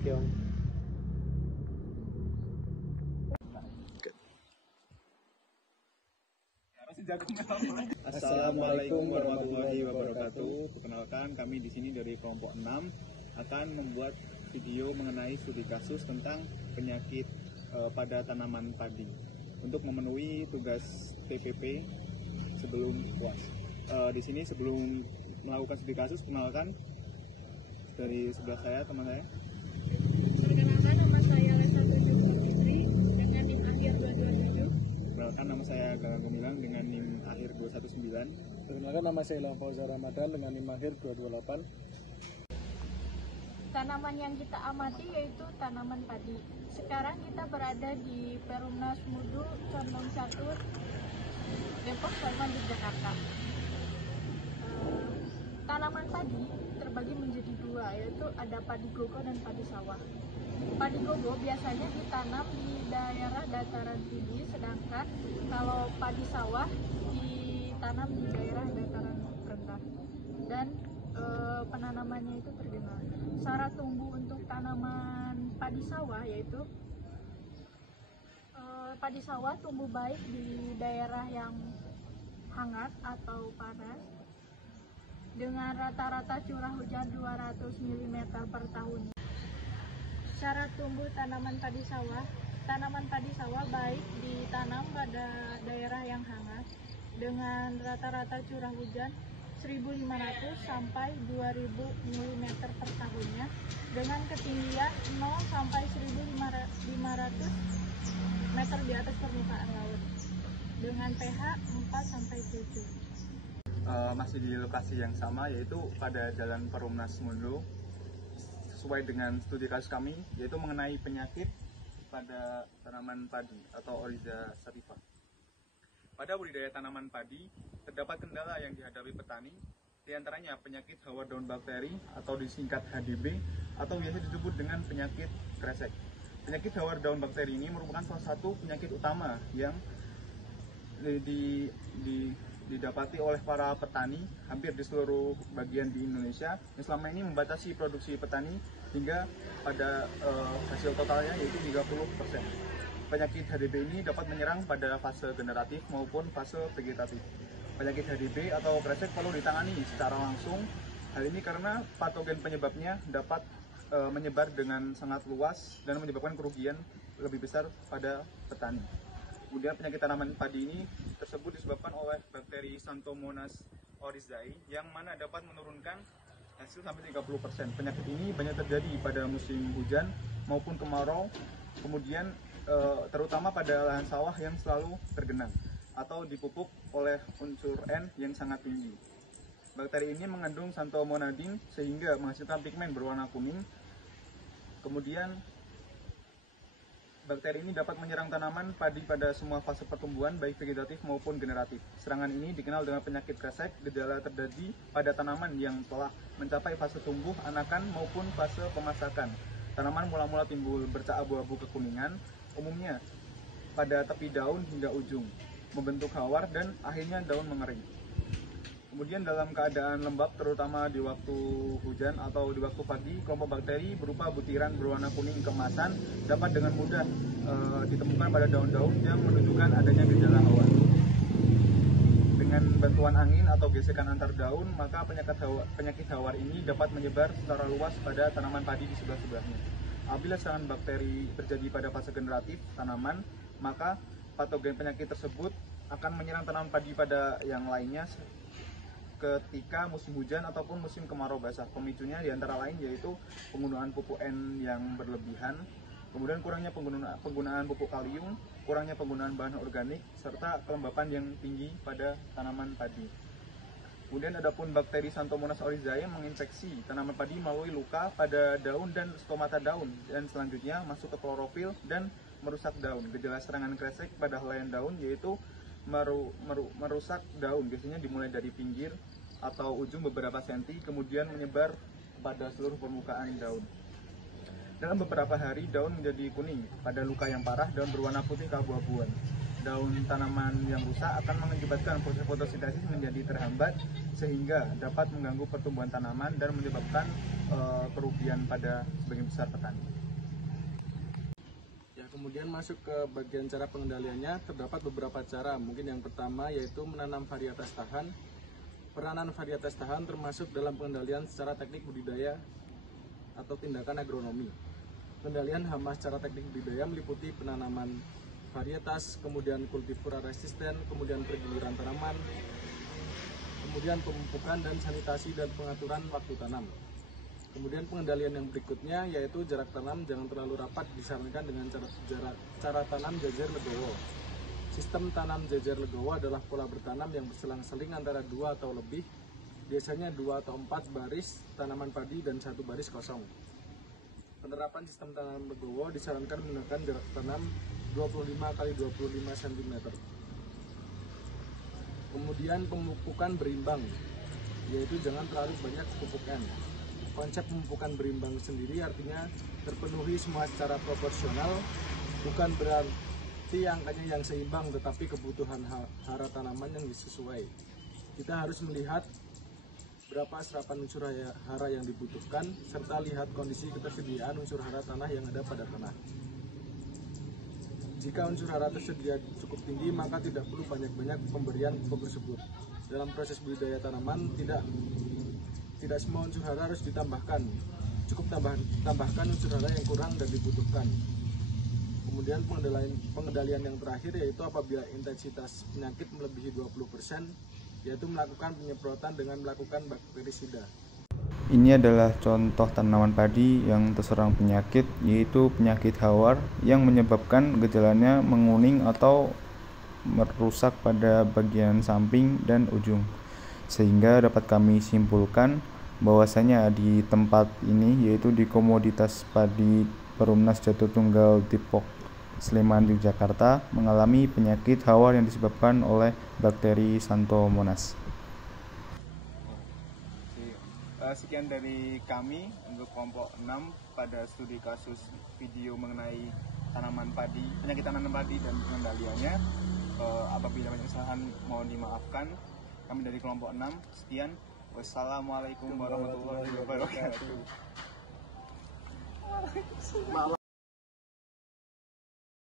Tiong. Assalamualaikum warahmatullahi wabarakatuh. Perkenalkan, kami di sini dari kelompok 6 akan membuat video mengenai studi kasus tentang penyakit pada tanaman padi untuk memenuhi tugas TPP sebelum UAS. Di sini sebelum melakukan studi kasus, kenalkan dari sebelah saya teman saya. Perkenalkan, nama saya Lesa Fitri dengan NIM akhir 227. Perkenalkan, nama saya Galang Gumilang dengan NIM akhir 219. Perkenalkan, nama saya Ilham Fauzar Ramadan dengan NIM akhir 228. Tanaman yang kita amati yaitu tanaman padi. Sekarang kita berada di Perumnas Mudu Condong Catur, Depok, Sleman, Yogyakarta. Tanaman padi terbagi menjadi dua, yaitu ada padi gogo dan padi sawah. Padi gogo biasanya ditanam di daerah dataran tinggi, sedangkan kalau padi sawah ditanam di daerah dataran rendah. Dan penanamannya itu tergenal. Syarat tumbuh untuk tanaman padi sawah yaitu padi sawah tumbuh baik di daerah yang hangat atau panas dengan rata-rata curah hujan 200 mm per tahun. Syarat tumbuh tanaman padi sawah baik ditanam pada daerah yang hangat dengan rata-rata curah hujan 1.500 sampai 2.000 mm per tahunnya dengan ketinggian 0 sampai 1.500 meter di atas permukaan laut dengan pH 4 sampai 7. Masih di lokasi yang sama, yaitu pada Jalan Perumnas Mudu, sesuai dengan studi kasus kami, yaitu mengenai penyakit pada tanaman padi atau Oryza sativa. Pada budidaya tanaman padi, terdapat kendala yang dihadapi petani, diantaranya penyakit hawar daun bakteri atau disingkat HDB atau biasa disebut dengan penyakit kresek. Penyakit hawar daun bakteri ini merupakan salah satu penyakit utama yang didapati oleh para petani hampir di seluruh bagian di Indonesia yang selama ini membatasi produksi petani hingga pada hasil totalnya yaitu 30%. Penyakit HDB ini dapat menyerang pada fase generatif maupun fase vegetatif. Penyakit HDB atau kresek perlu ditangani secara langsung. Hal ini karena patogen penyebabnya dapat menyebar dengan sangat luas dan menyebabkan kerugian lebih besar pada petani. Kemudian penyakit tanaman padi ini tersebut disebabkan oleh bakteri Xanthomonas oryzae yang mana dapat menurunkan hasil sampai 30%. Penyakit ini banyak terjadi pada musim hujan maupun kemarau, kemudian terutama pada lahan sawah yang selalu tergenang atau dipupuk oleh unsur N yang sangat tinggi. Bakteri ini mengandung xanthomonadin sehingga menghasilkan pigmen berwarna kuning. Kemudian bakteri ini dapat menyerang tanaman padi pada semua fase pertumbuhan baik vegetatif maupun generatif. Serangan ini dikenal dengan penyakit kresek. Gejala terjadi pada tanaman yang telah mencapai fase tumbuh anakan maupun fase pemasakan. Tanaman mula-mula timbul bercak abu-abu kekuningan, umumnya pada tepi daun hingga ujung, membentuk hawar dan akhirnya daun mengering. Kemudian dalam keadaan lembab, terutama di waktu hujan atau di waktu pagi, kelompok bakteri berupa butiran berwarna kuning keemasan dapat dengan mudah ditemukan pada daun-daun yang menunjukkan adanya gejala hawar. Dengan bantuan angin atau gesekan antar daun, maka penyakit hawar ini dapat menyebar secara luas pada tanaman padi di sebelah-sebelahnya. Apabila serangan bakteri terjadi pada fase generatif tanaman, maka patogen penyakit tersebut akan menyerang tanaman padi pada yang lainnya ketika musim hujan ataupun musim kemarau basah. Pemicunya diantara lain yaitu penggunaan pupuk N yang berlebihan, kemudian kurangnya penggunaan pupuk kalium, kurangnya penggunaan bahan organik, serta kelembapan yang tinggi pada tanaman padi. Kemudian adapun bakteri Xanthomonas oryzae menginfeksi tanaman padi melalui luka pada daun dan stomata daun, dan selanjutnya masuk ke klorofil dan merusak daun. Gejala serangan kresek pada helaian daun yaitu merusak daun, biasanya dimulai dari pinggir atau ujung beberapa senti, kemudian menyebar pada seluruh permukaan daun. Dalam beberapa hari daun menjadi kuning, pada luka yang parah daun berwarna putih keabu-abuan. daun tanaman yang rusak akan mengakibatkan proses fotosintesis menjadi terhambat sehingga dapat mengganggu pertumbuhan tanaman dan menyebabkan kerugian pada sebagian besar petani. Ya, kemudian masuk ke bagian cara pengendaliannya, terdapat beberapa cara. Mungkin yang pertama yaitu menanam varietas tahan. Peranan varietas tahan termasuk dalam pengendalian secara teknik budidaya atau tindakan agronomi. Pengendalian hama secara teknik budidaya meliputi penanaman varietas, kemudian kultivora resisten, kemudian pergiliran tanaman, kemudian pemupukan dan sanitasi dan pengaturan waktu tanam. Kemudian pengendalian yang berikutnya yaitu jarak tanam jangan terlalu rapat, disarankan dengan cara tanam jajar legowo. Sistem tanam jajar legowo adalah pola bertanam yang berselang-seling antara 2 atau lebih, biasanya 2 atau 4 baris tanaman padi dan 1 baris kosong. Penerapan sistem tanam legowo disarankan menggunakan jarak tanam 25 x 25 cm. Kemudian pemupukan berimbang, yaitu jangan terlalu banyak pupuk N. Konsep pemupukan berimbang sendiri artinya terpenuhi semua secara proporsional, bukan berarti angkanya yang seimbang, tetapi kebutuhan hara tanaman yang sesuai. Kita harus melihat berapa serapan unsur hara yang dibutuhkan, serta lihat kondisi ketersediaan unsur hara tanah yang ada pada tanah. Jika unsur hara tersedia cukup tinggi, maka tidak perlu banyak-banyak pemberian pupuk tersebut. Dalam proses budidaya tanaman, tidak semua unsur hara harus ditambahkan. Cukup tambahkan unsur hara yang kurang dan dibutuhkan. Kemudian pengendalian yang terakhir yaitu apabila intensitas penyakit melebihi 20%, yaitu melakukan penyemprotan dengan melakukan bakterisida. Ini adalah contoh tanaman padi yang terserang penyakit, yaitu penyakit hawar yang menyebabkan gejalanya menguning atau merusak pada bagian samping dan ujung. Sehingga dapat kami simpulkan bahwasanya di tempat ini, yaitu di Komoditas Padi Perumnas Jatuh Tunggal Depok Sleman Yogyakarta, mengalami penyakit hawar yang disebabkan oleh bakteri Xanthomonas. Sekian dari kami untuk kelompok 6 pada studi kasus video mengenai penyakit tanaman padi dan pengendaliannya. Apabila banyak kesalahan mohon dimaafkan. Kami dari kelompok 6, sekian. Wassalamualaikum warahmatullahi wabarakatuh.